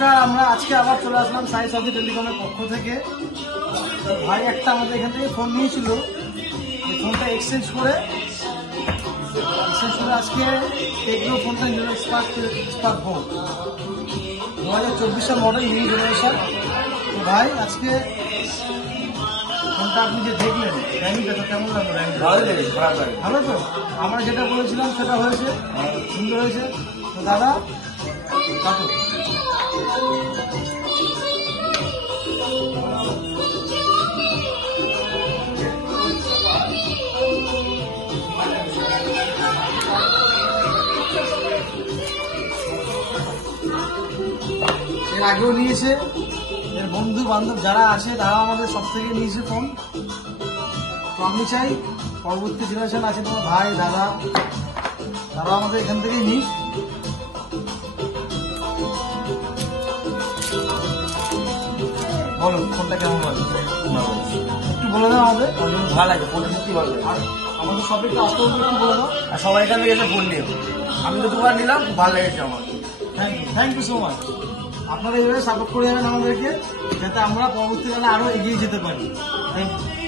নমস্কার, আমরা আজকে আবার চলে আসলাম সাই সাউথি টেলিকমের পক্ষ থেকে। ভাই একটা আমাদের এখান থেকে ফোন নিয়েছিল, এই ফোনটা এক্সচেঞ্জ করে আজকে টেকনো ফোনটা নিল, spark phone 2024 model, new generation. তো ভাই আজকে ফোনটা আপনি যে দেখলেন, র্যামিংটা তো কেমন লাগলো? ভালো তো, আমরা যেটা বলেছিলাম সেটা হয়েছে, সুন্দর হয়েছে। তো দাদা কাটো। এর আগেও নিয়েছে, এর বন্ধু বান্ধব যারা আছে তারা আমাদের সব থেকে নিয়েছে ফোন। তো আমি চাই পরবর্তী জেনারেশন আছে তোমার ভাই দাদা, তারা আমাদের এখান থেকেই নিই। বলো ফোনটা কেমন লাগে, একটু বলে দাও আমাদের। ভালো লাগে, ফোনটা সত্যি ভালো লাগে। আর আমাদের সব একটু আসতে হবে, একটু বলে দাও। আর সবাই এখান থেকে এসে ফোন নিও, আমি তো দুবার নিলাম, খুব ভালো লেগেছে আমার। Thank you so much. আপনারা এইভাবে সাপোর্ট করে যাবেন আমাদেরকে, যাতে আমরা পরবর্তীকালে আরো এগিয়ে যেতে পারি। Thank you.